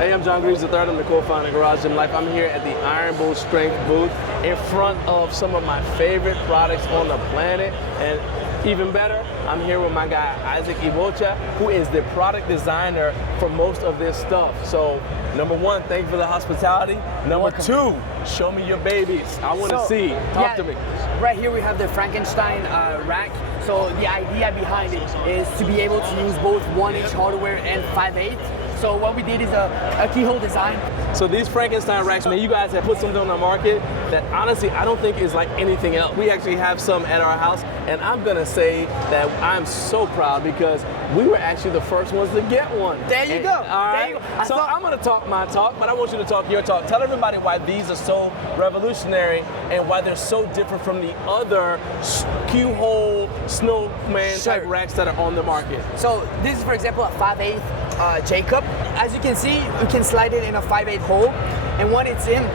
Hey, I'm John Greaves III. I'm the co-founder of Garage Gym Life. I'm here at the Iron Bull Strength booth in front of some of my favorite products on the planet. And even better, I'm here with my guy, Isaac Ibocha, who is the product designer for most of this stuff. So, number one, thank you for the hospitality. Number two, show me your babies. I want to see. Talk to me. Right here we have the Frankenstein rack. So the idea behind it is to be able to use both 1-inch hardware and 5/8. So what we did is a keyhole design. So these Frankenstein racks, man, you guys have put something on the market that honestly I don't think is like anything else. We actually have some at our house, and I'm gonna say that I'm so proud because we were actually the first ones to get one. There you go. All right. So I'm gonna talk my talk, but I want you to talk your talk. Tell everybody why these are so revolutionary and why they're so different from the other keyhole snowman type racks that are on the market. So this is, for example, a 5/8 J cup. As you can see, you can slide it in a 5/8 hole, and when it's in,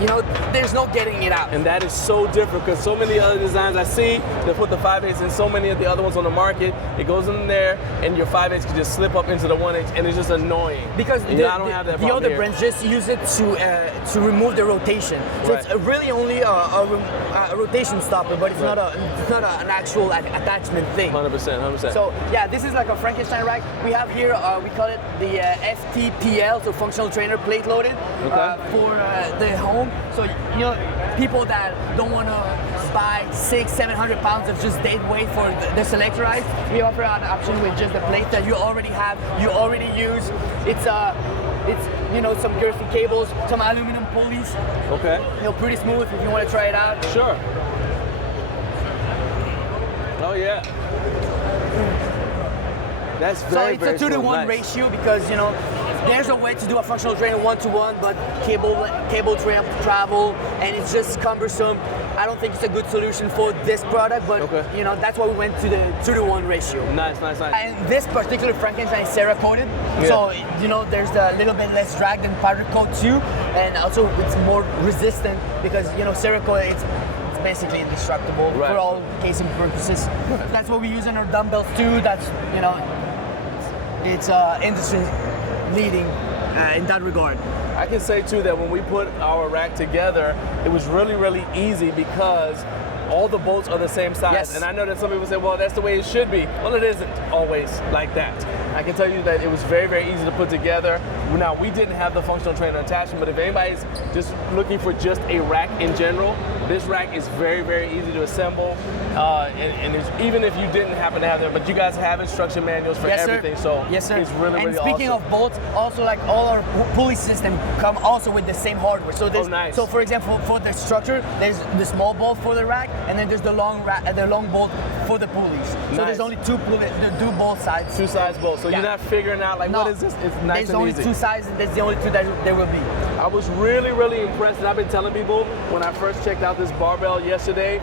you know, there's no getting it out. And that is so different because so many other designs I see, they put the 5/8 in so many of the other ones on the market. It goes in there, and your 5/8 can just slip up into the 1-inch, and it's just annoying. Because I don't have that the other here. brands just use it to remove the rotation. So it's really only a rotation stopper, but it's not an actual actuation thing. 100%, 100%. So yeah, this is like a Frankenstein rack. We have here, we call it the FTPL, so functional trainer plate loaded, for the home. So you know, people that don't want to buy 600-700 pounds of just dead weight for the selectorized, we offer an option with just the plate that you already have, you already use. It's you know, some girthy cables, some aluminum pulleys. Okay. You know, pretty smooth if you want to try it out. Sure. Oh yeah. That's very, so it's a 2-to-1 ratio because, you know, there's a way to do a functional trainer 1-to-1, but cable travel, and it's just cumbersome. I don't think it's a good solution for this product, but you know, that's why we went to the 2-to-1 ratio. Nice, nice, nice. And this particular Frankenstein is Cerakoted, so you know, there's a little bit less drag than powder coat too, and also it's more resistant because, you know, Cerakoted, it's basically indestructible for all casing purposes. That's what we use in our dumbbells too. That's, you know, it's industry leading in that regard. I can say too that when we put our rack together, it was really, really easy because all the bolts are the same size. Yes. And I know that some people say, well, that's the way it should be. Well, it isn't always like that. I can tell you that it was very, very easy to put together. Now, we didn't have the functional trainer attachment, but if anybody's just looking for just a rack in general, this rack is very, very easy to assemble. And even if you didn't happen to have them, but you guys have instruction manuals for everything, so it's really, really awesome. And speaking of bolts, also like all our pulley system come also with the same hardware. So there's, so for example, for the structure, there's the small bolt for the rack, and then there's the long bolt for the pulleys. So there's only two bolt sides. Two sides bolts. So you're not figuring out like, what is this? It's nice and easy. There's only two sides, and that's the only two that there will be. I was really, really impressed, and I've been telling people when I first checked out this barbell yesterday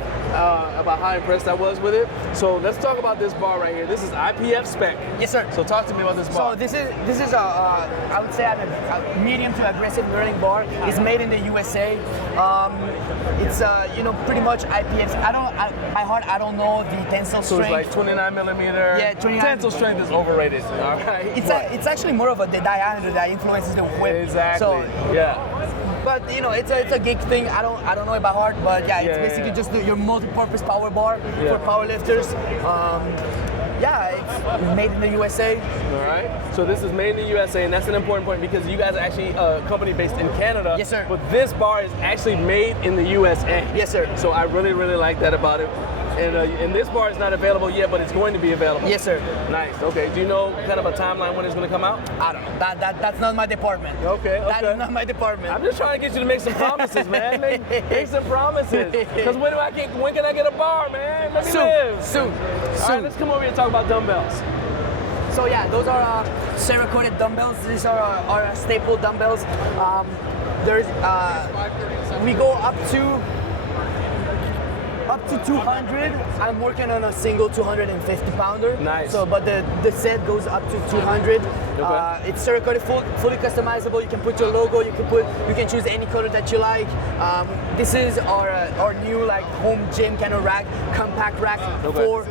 about how impressed I was with it. So let's talk about this bar right here. This is IPF spec. Yes, sir. So talk to me about this bar. So this is a I would say a medium to aggressive knurling bar. It's made in the USA. It's you know, pretty much IPF. I don't know the tensile strength. So it's like 29 millimeter. Yeah, 29. Tensile strength is overrated. All right. It's actually more of the diameter that influences the whip. Exactly. So, but you know, it's a geek thing. I don't know it by heart, but yeah, it's basically just your multi-purpose power bar for powerlifters. It's made in the USA. All right. So this is made in the USA, and that's an important point because you guys are actually a company based in Canada. Yes, sir. But this bar is actually made in the USA. Yes, sir. So I really, really like that about it. And this bar is not available yet, but it's going to be available. Yes, sir. Nice. Okay. Do you know kind of a timeline when it's going to come out? I don't know. That's not my department. Okay. That is not my department. I'm just trying to get you to make some promises, man. Make some promises. Because when can I get a bar, man? Let me live. Soon. All right. Let's come over here and talk about dumbbells. So yeah, those are Cerakoted dumbbells. These are our staple dumbbells. We go up to 200. I'm working on a single 250 pounder. Nice. So, but the set goes up to 200. It's Cerakoted, fully customizable. You can put your logo. You can choose any color that you like. This is our new like home gym kind of rack, compact rack for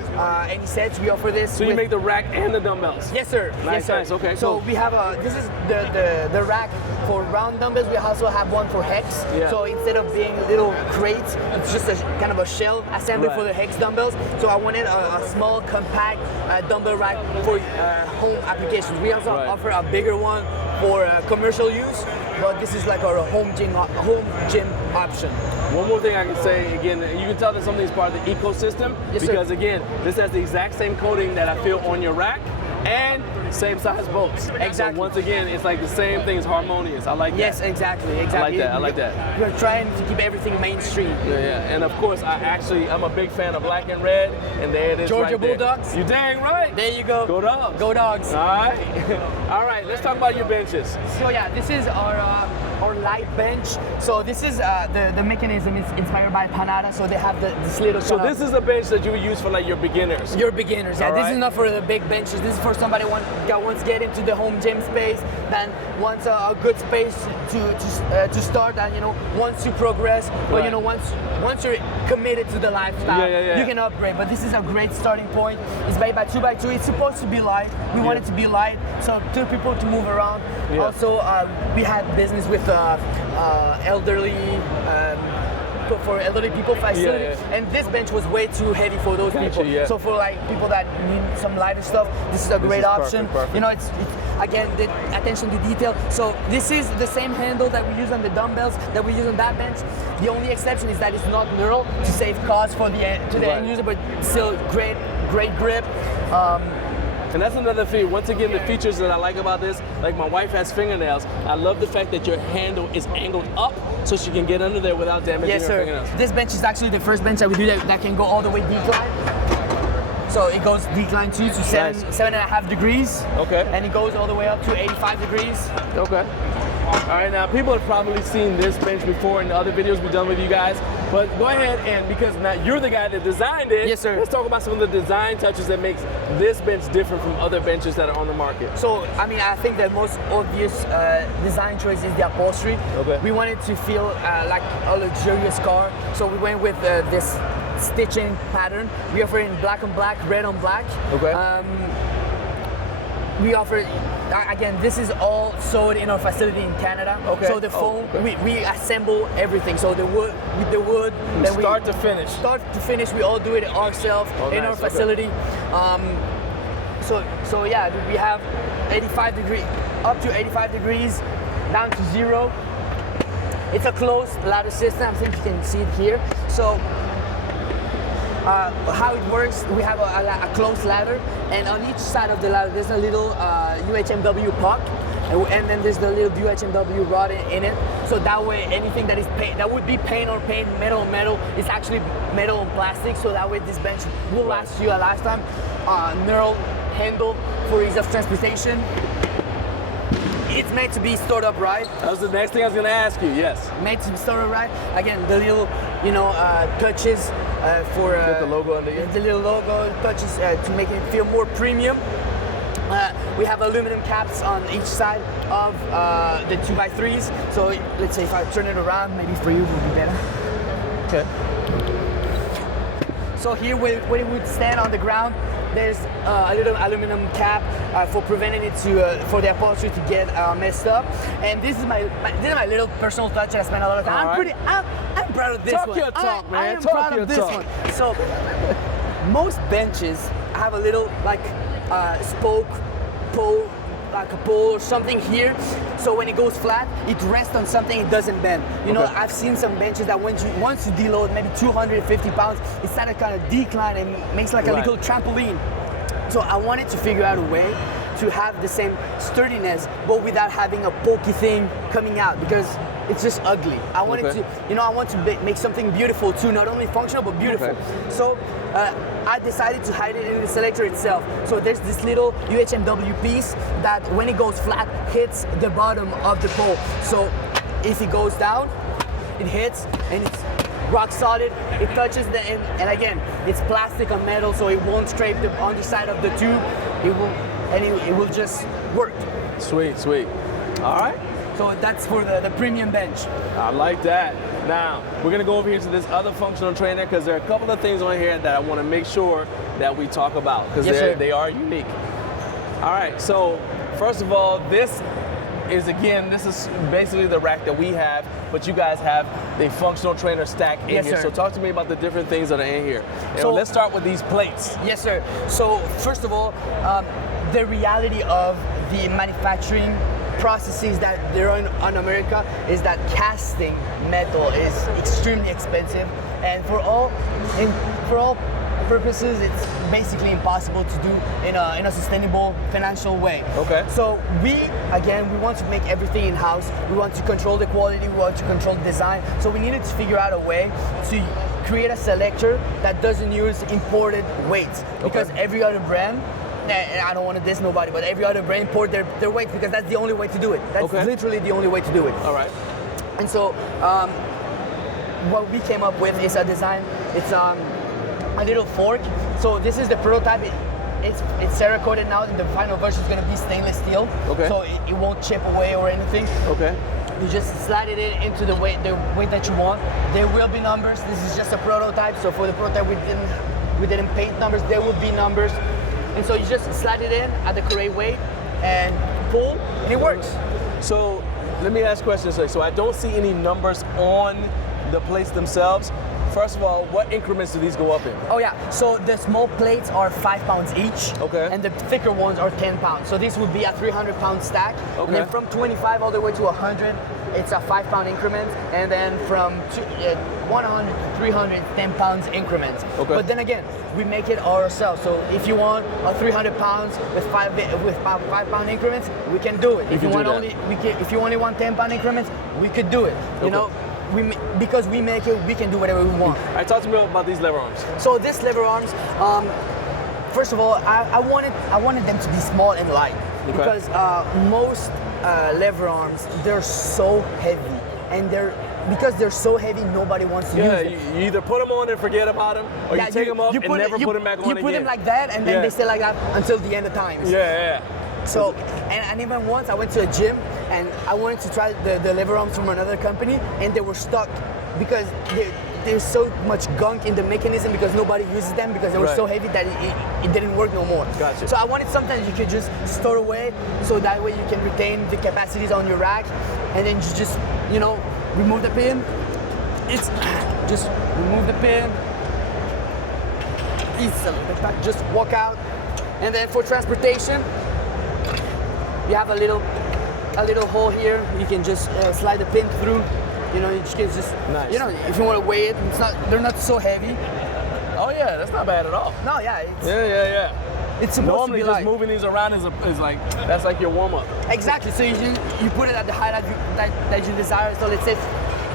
any sets. We offer this. So you make the rack and the dumbbells? Yes, sir. Nice, yes, sir. nice. Okay. So we have this is the rack for round dumbbells. We also have one for hex. Yeah. So instead of being little crates, it's just a kind of a shell assembly for the hex dumbbells. So I wanted a small, compact dumbbell rack for home applications. We also offer a bigger one for commercial use, but this is like our home gym option. One more thing I can say, again, you can tell that something is part of the ecosystem because again, this has the exact same coating that I feel on your rack and same size bolts. Exactly. So once again, it's like the same thing, it's harmonious. I like that. Yes, exactly. I like that. We're trying to keep everything mainstream. Yeah. And of course, I'm a big fan of black and red, and there it is Georgia right there. Bulldogs. You dang right. There you go. Go Dogs. Go Dogs. All right. All right, let's talk about your benches. So yeah, this is our light bench. So this is the mechanism is inspired by Panada. So they have this little. So this is the bench that you would use for like your beginners. Your beginners, yeah. This is not for the big benches. This is for somebody that wants to get into the home gym space, then wants a good space to start, and wants to progress. But once you're committed to the lifestyle, you can upgrade. But this is a great starting point. It's made by 2x2. It's supposed to be light. We want it to be light, so two people to move around. Also, we had business with elderly. For elderly people facility, and this bench was way too heavy for those people. So for like people that need some lighter stuff, this is a great option. Perfect. It's again the attention to detail. So this is the same handle that we use on the dumbbells that we use on that bench. The only exception is that it's not knurled to save cost for the end user, but still great grip. And that's another thing. Once again, the features that I like about this, like my wife has fingernails. I love the fact that your handle is angled up so she can get under there without damaging her fingernails. This bench is actually the first bench that we do that can go all the way decline. So it goes decline 2 to 7.5 degrees. Okay. And it goes all the way up to 85 degrees. Okay. All right, now people have probably seen this bench before in the other videos we've done with you guys, but go ahead and because now you're the guy that designed it, yes, sir. Let's talk about some of the design touches that makes this bench different from other benches that are on the market. So, I think the most obvious design choice is the upholstery. Okay. We wanted to feel like a luxurious car, so we went with this stitching pattern. We offer it in black on black, red on black. Okay. We offer, again, this is all sewed in our facility in Canada. Okay. So the foam, we assemble everything. So the wood, with the wood, start to finish. Start to finish, we all do it ourselves in our facility. So yeah, we have 85 degrees, up to 85 degrees, down to 0. It's a closed ladder system. I think you can see it here. So. How it works, we have a closed ladder, and on each side of the ladder there's a little UHMW puck, and then there's the little UHMW rod in it. So that way anything that is that would be paint on paint, metal on metal, is actually metal on plastic, so that way this bench will last you a lifetime. Knurl handle for ease of transportation. It's meant to be stored upright. That was the next thing I was going to ask you, yes. Made to be stored upright. Again, the little, touches for the logo on the little logo touches to make it feel more premium. We have aluminum caps on each side of the 2x3s. So let's say if I turn it around, maybe for you it would be better. Okay. So here, when it would stand on the ground, there's a little aluminum cap for preventing it for the upholstery to get messed up. And this is my little personal touch that I spend a lot of time. I'm proud of this one. Talk your talk, man. I am proud of this one. So most benches have a little spoke pole, like a pole or something here, so when it goes flat, it rests on something, it doesn't bend. I've seen some benches that once you deload maybe 250 pounds, it started kind of decline and makes like a little trampoline. So I wanted to figure out a way to have the same sturdiness, but without having a pokey thing coming out, because it's just ugly. I wanted to, I want to make something beautiful too, not only functional but beautiful. So I decided to hide it in the selector itself. So there's this little UHMW piece that when it goes flat, hits the bottom of the pole. So if it goes down, it hits and it's rock solid. It touches the end, and again, it's plastic or metal, so it won't scrape the underside of the tube. It will just work. Sweet, sweet. All right. So that's for the premium bench. I like that. Now, we're gonna go over here to this other functional trainer because there are a couple of things on here that I wanna make sure that we talk about because Yes, they are unique. All right, so first of all, this is basically the rack that we have, but you guys have the functional trainer stack in Yes, here. sir. So talk to me about the different things that are in here. So Let's start with these plates. Yes, sir. So first of all, the reality of the manufacturing processes that there are in America is that casting metal is extremely expensive, and for all purposes, it's basically impossible to do in a sustainable financial way. Okay. So we want to make everything in house. We want to control the quality. We want to control the design. So we needed to figure out a way to create a selector that doesn't use imported weights, because every other brand, and I don't want to diss nobody, but every other brand import their weights because that's the only way to do it. That's literally the only way to do it. All right. And so what we came up with is a design. It's a little fork. So this is the prototype. It's Cerakoted now, and the final version is going to be stainless steel. Okay. So it won't chip away or anything. Okay. You just slide it in into the weight that you want. There will be numbers. This is just a prototype. So for the prototype, we didn't paint numbers. There will be numbers. And so you just slide it in at the correct weight and pull, and it works. So let me ask questions. So I don't see any numbers on the plates themselves. First of all, what increments do these go up in? Oh yeah, so the small plates are 5 pounds each, Okay. and the thicker ones are 10 pounds. So this would be a 300-pound stack. Okay. And then from 25 all the way to 100, it's a 5-pound increment, and then from 100 to 300, 10 pounds increments. Okay. But then again, we make it ourselves. So if you want a 300 pounds with 5-pound increments, we can do it. If you only want 10-pound increments, we could do it. You know. Because we make it, we can do whatever we want. All right, talk to me about these lever arms. So this lever arms, first of all, I wanted them to be small and light, because most lever arms, they're so heavy, and because they're so heavy, nobody wants to use them. You either put them on and forget about them, or you take them off and never put them back on again. You put them like that, and then they stay like that until the end of times. Yeah. So, and even once I went to a gym and I wanted to try the lever arms from another company, and they were stuck because there's so much gunk in the mechanism because nobody uses them because they were so heavy that it didn't work no more. Gotcha. So I wanted something that you could just store away, so that way you can retain the capacities on your rack, and then you just, remove the pin. It's just remove the pin. Just walk out, and then for transportation, you have a little hole here. You can just slide the pin through. You can just, nice. If you want to weigh it, they're not so heavy. Oh yeah, that's not bad at all. No, yeah. It's supposed Normally to be just moving these around is like, that's like your warm up. Exactly. So you put it at the height that you desire. So let's say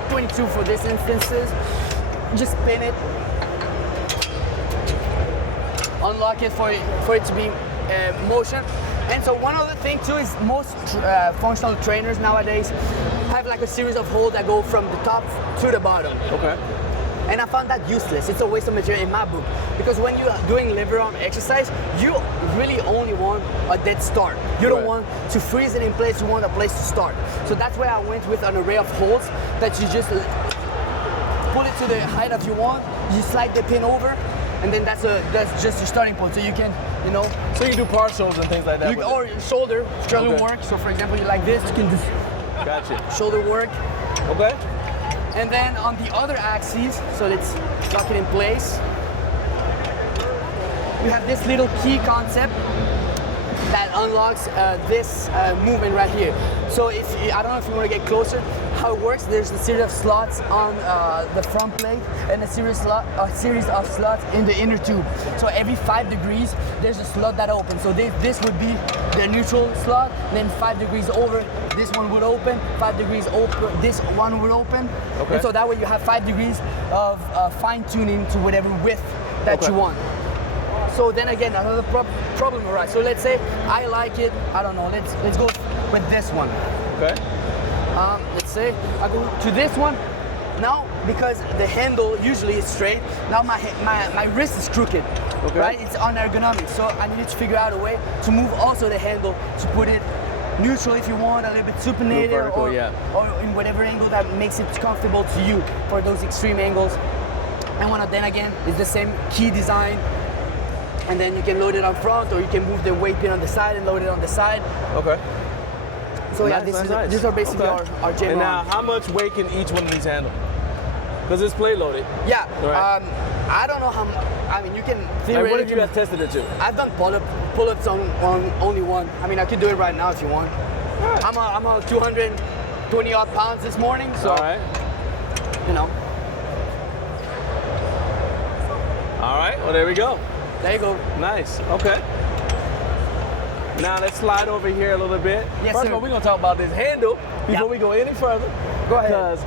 22 for this instances. Just pin it. Unlock it for it to be motion. And so one other thing too is most functional trainers nowadays have like a series of holes that go from the top to the bottom. Okay. And I found that useless. It's a waste of material in my book. Because when you're doing lever arm exercise, you really only want a dead start. You don't want to freeze it in place, you want a place to start. So that's why I went with an array of holes that you just pull it to the height that you want, you slide the pin over, and then that's just your starting point. So you can, So you can do partials and things like that. or your shoulder work. So for example, you like this, you can just shoulder work. Okay. And then on the other axis, so let's lock it in place. We have this little key concept that unlocks this movement right here. So I don't know if you want to get closer, how it works, there's a series of slots on the front plate and a series of slots in the inner tube. So every 5 degrees, there's a slot that opens. So this would be the neutral slot, then 5 degrees over, this one would open, 5 degrees open, this one would open. Okay. And so that way you have 5 degrees of fine tuning to whatever width that you want. So then again, another problem arises. So let's say I like it, I don't know, let's go with this one. Okay. Let's say I go to this one. Now, because the handle usually is straight, now my wrist is crooked, right? It's unergonomic. So I needed to figure out a way to move also the handle to put it neutral if you want, a little bit supinated, vertical, or in whatever angle that makes it comfortable to you for those extreme angles. And one of them again is the same key design. And then you can load it on front, or you can move the weight pin on the side and load it on the side. Okay. So yeah, these are basically our gym And now, arms. how much weight can each one of these handle? Because it's plate loaded. Yeah. Right. I don't know how. I mean, you can Like, theoretically. what have you guys tested it to? I've done pull-ups on only one. I mean, I could do it right now if you want. Right. I'm a 220 odd pounds this morning, so All right. you know. All right. Well, there we go. There you go. Nice. Okay. Now let's slide over here a little bit. Yes, First sir. of all, we're gonna talk about this handle before we go any further. Go ahead. Because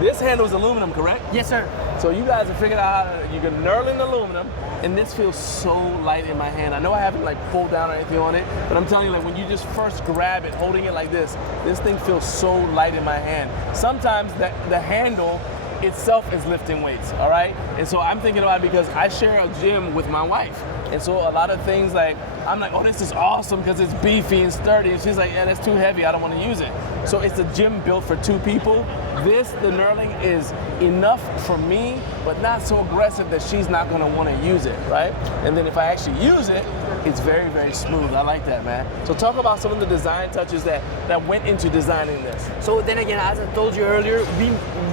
this handle is aluminum, correct? Yes, sir. So you guys have figured out how to, you can knurl in aluminum, and this feels so light in my hand. I know I haven't like pulled down or anything on it, but I'm telling you, like when you just first grab it, holding it like this thing feels so light in my hand. Sometimes the handle itself is lifting weights, all right? And so I'm thinking about it because I share a gym with my wife. And so a lot of things like, I'm like, oh, this is awesome because it's beefy and sturdy. And she's like, yeah, that's too heavy, I don't want to use it. So it's a gym built for two people. The knurling is enough for me, but not so aggressive that she's not gonna want to use it, right? And then if I actually use it, it's very, very smooth. I like that, man. So talk about some of the design touches that went into designing this. So then again, as I told you earlier,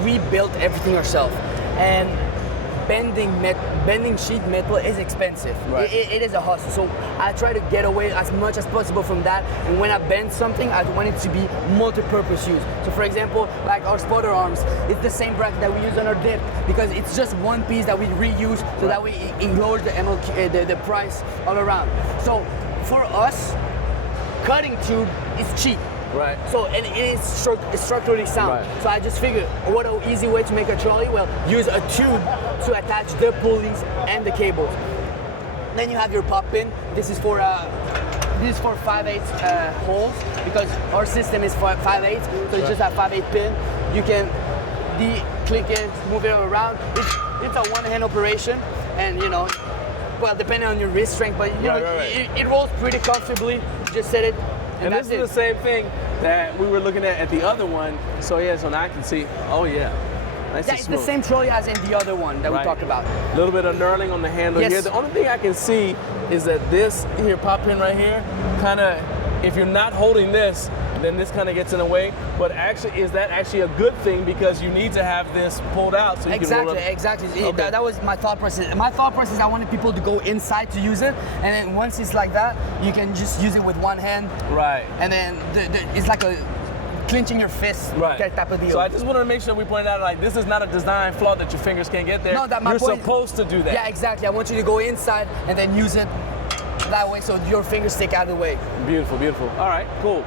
we built everything ourselves, and bending sheet metal is expensive. Right. It is a hustle. So I try to get away as much as possible from that. And when I bend something, I want it to be multi-purpose use. So for example, like our spotter arms, it's the same bracket that we use on our dip because it's just one piece that we reuse, so that way it lowers the price all around. So for us, cutting tube is cheap. Right. So, and it is structurally sound. Right. So I just figured, what an easy way to make a trolley? Well, use a tube to attach the pulleys and the cables. Then you have your pop pin. This is for 5/8 holes because our system is 5/8. So it's just a 5/8 pin. You can click it, move it around. It's a one-hand operation, and you know, well, depending on your wrist strength, but you know, it rolls pretty comfortably. You just set it. And this is the same thing that we were looking at the other one. So yeah, so now I can see, oh yeah. Nice and It's smooth. the same trolley as in the other one that we talked about. A little bit of knurling on the handle Yes. here. The only thing I can see is that this here pop pin right here, kind of, if you're not holding this, then this kind of gets in the way. But actually, is that actually a good thing because you need to have this pulled out so you can roll up? Exactly. Okay. That was my thought process. My thought process, I wanted people to go inside to use it, and then once it's like that, you can just use it with one hand. Right. And then it's like a clenching your fist type of deal. So I just wanted to make sure we pointed out, like, this is not a design flaw that your fingers can't get there. No, that my You're point- supposed to do that. Yeah, exactly. I want you to go inside and then use it that way so your fingers stick out of the way. Beautiful, beautiful. All right, cool.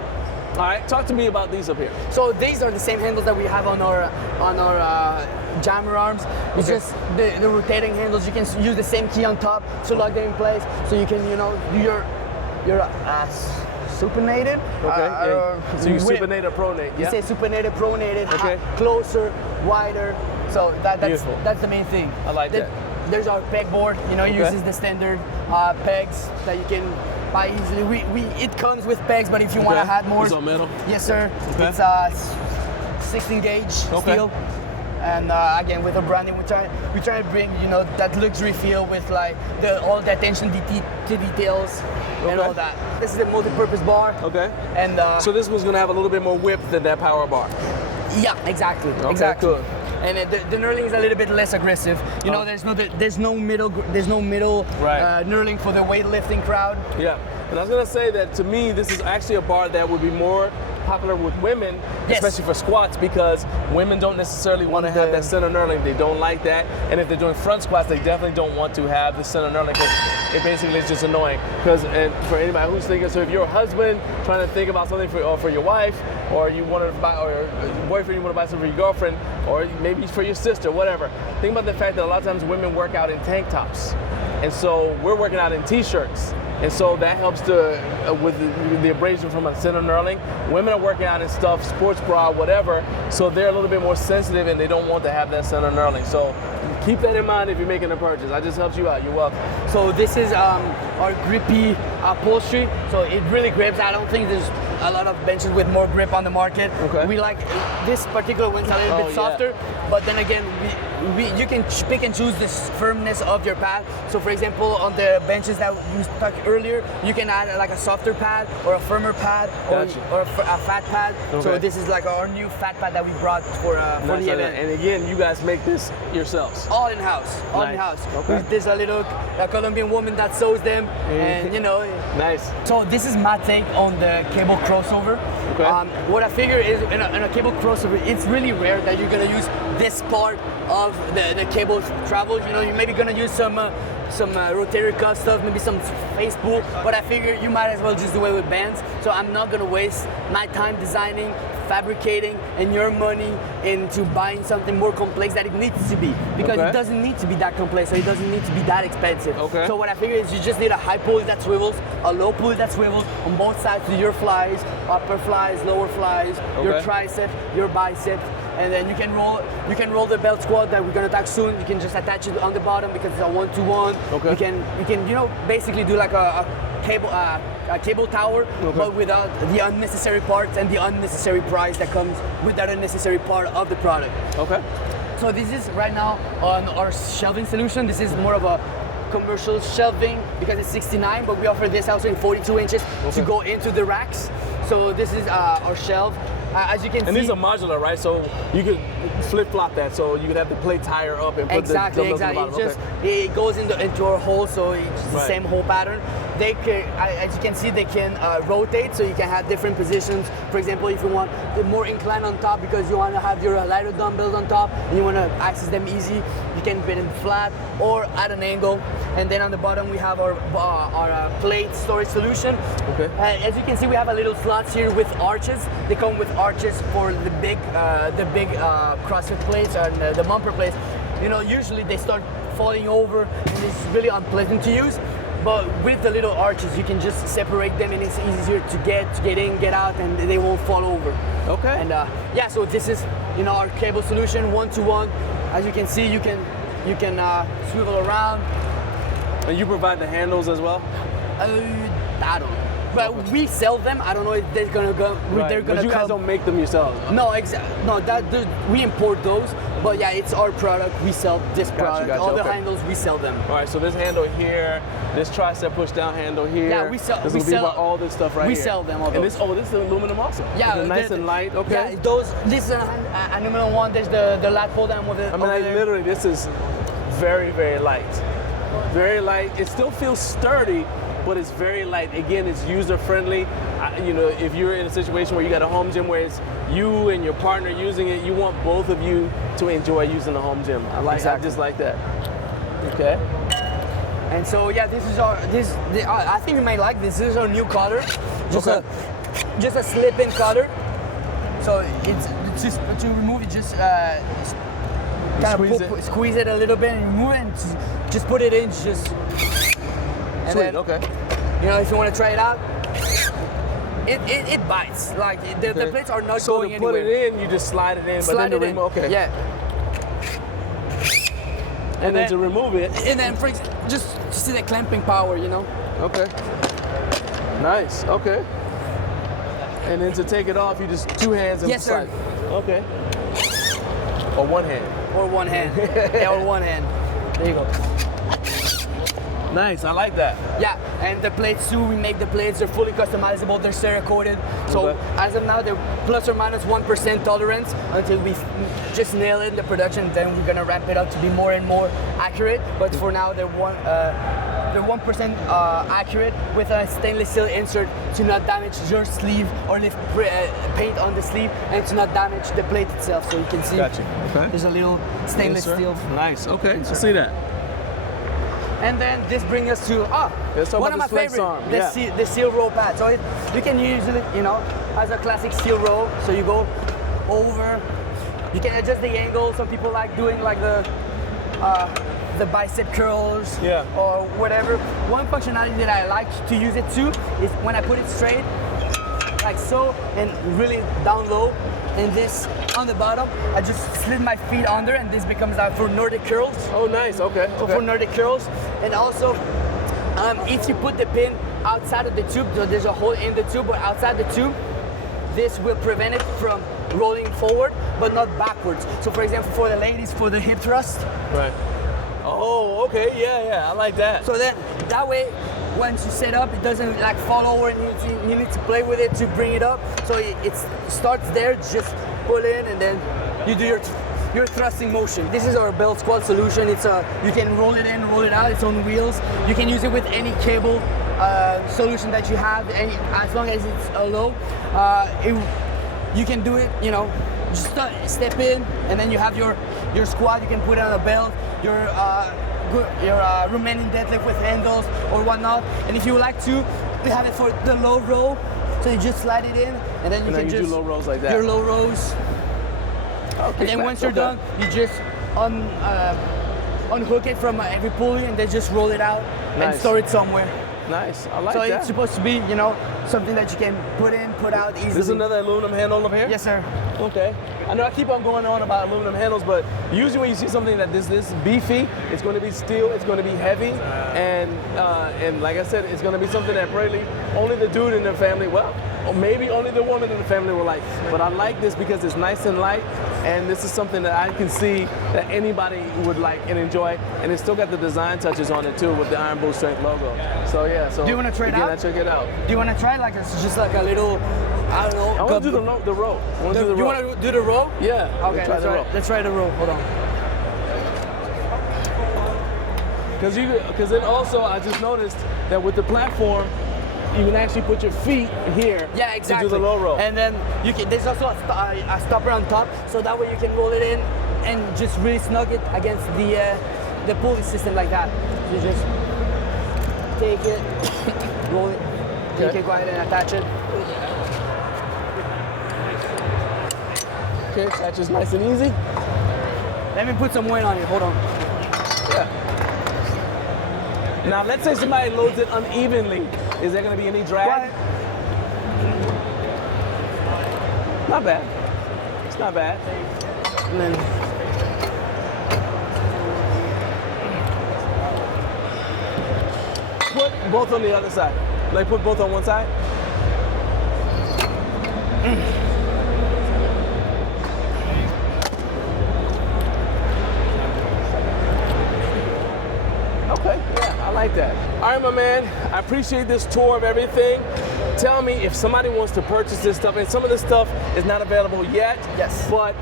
All right, talk to me about these up here. So these are the same handles that we have on our jammer arms. It's just the rotating handles. You can use the same key on top to lock them in place, so you can do your supinated. Okay. So you whip. supinate or pronate. You Yeah. say supinated, pronated, Okay. Closer, wider. So Beautiful. that's the main thing. I like that. There's our peg board. You know, Okay. uses the standard pegs that you can buy easily. It comes with pegs, but if you want to add more, It's on metal. yes, sir. Okay. It's 16 gauge Okay. steel. And again, with the branding, we try to bring that luxury feel with like all the attention to details and Okay. all that. This is a multi-purpose bar. Okay. And So this one's gonna have a little bit more whip than that power bar. yeah, exactly. Okay, exactly. cool. And the knurling is a little bit less aggressive. You know, there's no middle knurling for the weightlifting crowd. Yeah. And I was gonna say that to me, this is actually a bar that would be more popular with women, Yes. especially for squats, because women don't necessarily want to have that center knurling. They don't like that. And if they're doing front squats, they definitely don't want to have the center knurling because it basically is just annoying. And for anybody who's thinking, so if you're a husband trying to think about something for your wife, or you want to buy, or your boyfriend, you want to buy something for your girlfriend, or maybe for your sister, whatever. Think about the fact that a lot of times women work out in tank tops. And so we're working out in t-shirts. And so that helps with the abrasion from a center knurling. Women are working out in stuff, sports bra, whatever, so they're a little bit more sensitive and they don't want to have that center knurling. So keep that in mind if you're making a purchase. I just helped you out. You're welcome. So this is our grippy upholstery. So it really grips. I don't think there's a lot of benches with more grip on the market. Okay. We like this particular one's a little bit softer, but then again, you can pick and choose this firmness of your pad. So for example, on the benches that we talked earlier, you can add like a softer pad or a firmer pad or a fat pad. Okay. So this is like our new fat pad that we brought for the event. And again, you guys make this yourselves? All in-house, all in-house. Okay. There's a Colombian woman that sews them, and you know. Nice. So this is my take on the cable crossover. Okay. What I figure is in a cable crossover, it's really rare that you're gonna use this part of the cable travel. You know, you're maybe gonna use some rotary cuff stuff, maybe some face spool, but I figure you might as well just do it with bands. So I'm not gonna waste my time designing, fabricating, and your money into buying something more complex that it needs to be, because it doesn't need to be that complex, or it doesn't need to be that expensive. Okay. So what I figure is you just need a high pulley that swivels, a low pulley that swivels on both sides of your flies, upper flies, lower flies, your tricep, your biceps. And then you can roll the belt squat that we're gonna talk soon. You can just attach it on the bottom because it's a 1-to-1. Okay. You can you know, basically do like a cable tower, but without the unnecessary parts and the unnecessary price that comes with that unnecessary part of the product. Okay. So this is right now on our shelving solution. This is more of a commercial shelving because it's 69, but we offer this also in 42 inches to go into the racks. So this is our shelf. As you can see, and these are modular, right? So you could flip-flop that, so you could have the plates higher up and put the dumbbells on the bottom. It goes into our hole, so it's the same hole pattern. They can, as you can see, they can rotate, so you can have different positions. For example, if you want the more incline on top because you want to have your lighter dumbbells on top and you want to access them easy, you can put them flat or at an angle. And then on the bottom we have our plate storage solution. Okay. As you can see, we have a little slots here with arches. They come with arches for the big CrossFit plates and the bumper plates. You know, usually they start falling over and it's really unpleasant to use. But with the little arches, you can just separate them and it's easier to get in, get out, and they won't fall over. Okay. And yeah, so this is, you know, our cable solution, 1-to-1. As you can see, you can swivel around. And you provide the handles as well? I don't know. But we sell them. I don't know if they're gonna go. They're gonna but you guys don't make them yourselves? No, no, we import those. But yeah, it's our product. We sell this product. Gotcha, all the handles, we sell them. All right, so this handle here, this tricep push down handle here. Yeah, we sell. This will be about all this stuff right here. We sell them all. And this is aluminum also. Yeah, nice and light. Okay. Yeah, this is an aluminum one. There's the lat pull down with it. I mean, literally, this is very, very light. Very light. It still feels sturdy, but it's very light. Again, it's user friendly. You know, if you're in a situation where you got a home gym where it's you and your partner using it, you want both of you to enjoy using the home gym. I just like that. Okay. And so yeah, this is I think you might like this. This is our new collar. Just a slip-in collar. So it's just to remove it, just kind of squeeze it a little bit and remove it, and just put it in, just. And sweet. then, okay. You know, if you want to try it out, it bites. Like the plates are not going anywhere. So to put it in, you just slide it in, slide but then to remove, okay. Yeah. And then to remove it. And then just see the clamping power, you know. Okay. Nice. Okay. And then to take it off, you just two hands and slide. Sir. Okay. Or one hand. Or one hand. Yeah, or one hand. There you go. Nice, I like that. Yeah, and the plates too, we make the plates, they're fully customizable, they're Cerakoted. So as of now, they're plus or minus 1% tolerance until we just nail it in the production, then we're gonna ramp it up to be more and more accurate. But for now, they're 1% accurate with a stainless steel insert to not damage your sleeve or leave paint on the sleeve and to not damage the plate itself. So you can see there's a little stainless steel. Nice, okay, I see that. And then this brings us to one of my favorite, the steel row pad. So you can use it, you know, as a classic steel row. So you go over, you can adjust the angle. Some people like doing like the bicep curls or whatever. One functionality that I like to use it to is when I put it straight, like so, and really down low, and this on the bottom, I just slid my feet under, and this becomes for Nordic curls. Oh, nice. Okay. For Nordic curls, and also if you put the pin outside of the tube, so there's a hole in the tube, but outside the tube, this will prevent it from rolling forward, but not backwards. So for example, for the ladies, for the hip thrust. Right. Oh, okay, yeah, I like that. So then, that way, once you set up, it doesn't like fall over and you need to play with it to bring it up. So it starts there, just pull in and then you do your thrusting motion. This is our belt squat solution. It's you can roll it in, roll it out, it's on wheels. You can use it with any cable solution that you have, as long as it's low. You can do it, you know, just step in and then you have your squat, you can put it on a belt, your remaining deadlift with handles or whatnot. And if you would like to, we have it for the low row. So you just slide it in and then you can just do low rows like that. Your low rows. Okay, And then once you're done, you just unhook it from every pulley and then just roll it out and store it somewhere. Nice, I like so that. So it's supposed to be, you know, something that you can put in, put out easily. This is another aluminum handle over here? Yes, sir. Okay. I know I keep on going on about aluminum handles, but usually when you see something that this beefy, it's going to be steel, it's going to be heavy, and like I said, it's going to be something that probably only the dude in the family, well, or maybe only the woman in the family will like. But I like this because it's nice and light, and this is something that I can see that anybody would like and enjoy, and it's still got the design touches on it too with the Iron Bull Strength logo. So yeah, so do you want to try it out? Check it out. Do you want to try like it's just like a little, I don't know. I want to do the row. You want to do the row? Yeah. Okay, let's try the row. Hold on. Because then also I just noticed that with the platform, you can actually put your feet here. Yeah, exactly. To do the low row. And then you can. There's also a stopper on top, so that way you can roll it in and just really snug it against the pulley system like that. You just take it, roll it. Okay. You can go ahead and attach it. Okay, that's just nice and easy. Let me put some weight on it. Hold on. Yeah. Now, let's say somebody loads it unevenly. Is there going to be any drag? Not bad. It's not bad. And then put both on the other side. Like put both on one side. Okay, yeah, I like that. All right, my man, I appreciate this tour of everything. Tell me if somebody wants to purchase this stuff, and some of this stuff is not available yet. Yes. But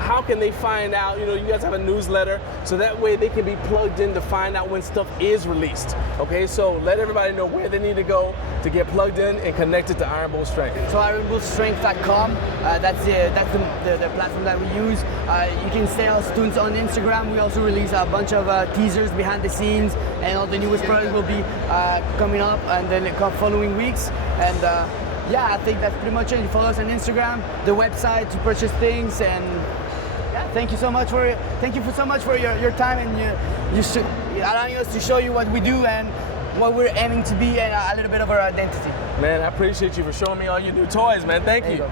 how can they find out? You know, you guys have a newsletter, so that way they can be plugged in to find out when stuff is released. Okay, so let everybody know where they need to go to get plugged in and connected to Iron Bull Strength. So ironbullstrength.com, that's the platform that we use. You can stay tuned on Instagram. We also release a bunch of teasers behind the scenes, and all the newest products will be coming up and then the following weeks. And yeah, I think that's pretty much it. You follow us on Instagram, the website to purchase things, and yeah, thank you so much for your time and you allowing us to show you what we do and what we're aiming to be and a little bit of our identity. Man, I appreciate you for showing me all your new toys, man. Thank you.